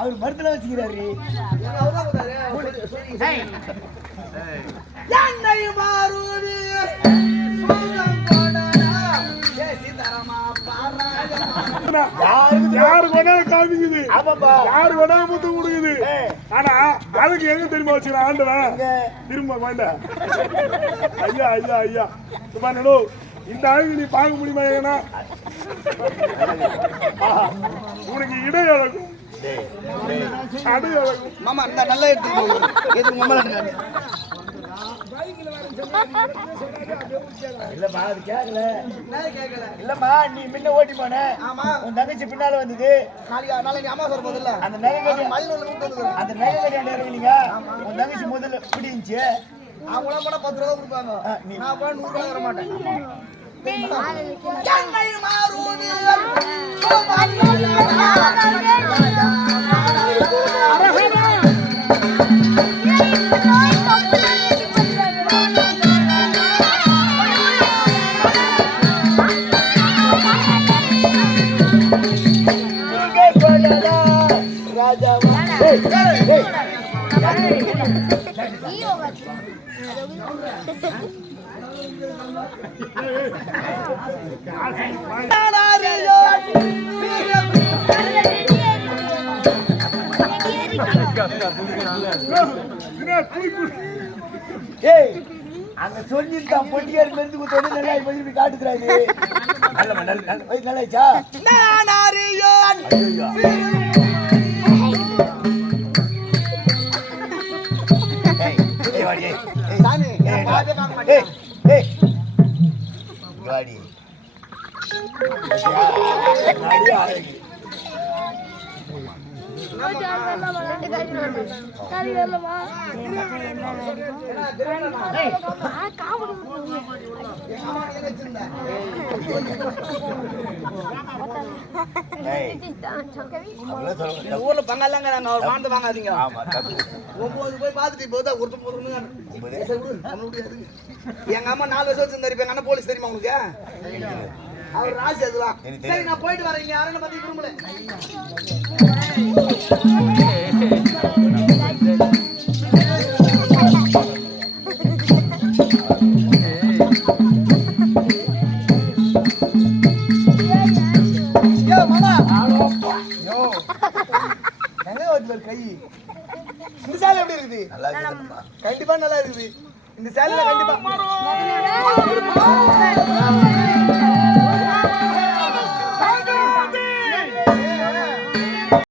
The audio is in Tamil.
அவர் மருந்துல வச்சுக்கிறாரு. யாரு வேணாலும் காமிக்குது, யாரு வேணாலும் முத்தம் கொடுக்குது. ஆனா அதுக்கு எங்க தெரியுமா வச்சுக்கிறேன் ஆண்டவன் திரும்ப வேண்டாம். ஐயா ஐயா ஐயா இந்த அழகு நீ பார்க்க முடியுமா? ஏன்னா உனக்கு இடை அழகும் அடை அழகும். மாமா இந்த நல்லா எடுத்து மாமா இல்லம்மா அது கேட்கல இல்லம்மா நீ முன்ன ஓட்டி போன. ஆமா உன் தங்கச்சி பின்னால வந்தது. நாளைக்கு அம்மா சொல்ல போதில்ல அந்த அந்த நகை இல்லைங்க. உன் தங்கச்சி முதல்ல இப்படி இருந்துச்சு. அவங்களாம் போனா 10 ரூபா கொடுப்பாங்க. நான் போனா 100 ரூபா தர மாட்டேன். அங்க சொல்லிருக்கான் பொட்டியார் மருந்து கொடுத்து நல்லா இப்படி காட்டுறாரு. நல்லாச்சா ஊர்ல பங்காளாங்க நாங்க அவர் வாழ்ந்து வாங்காதீங்க. 9 போய் பார்த்துட்டு போதா ஒருத்தர் எங்க அம்மா 4 வருஷம் வச்சிருந்தாரு. எங்க அண்ணன் போலீஸ் தெரியுமா உங்களுக்கு? அவர் ராசி அதுதான். சரி நான் போயிட்டு வரேன். இங்க யாரும் பத்தி விரும்பல. கை இந்த சேலை எப்படி இருக்குது? கண்டிப்பா நல்லா இருக்குது. இந்த சேலை கண்டிப்பா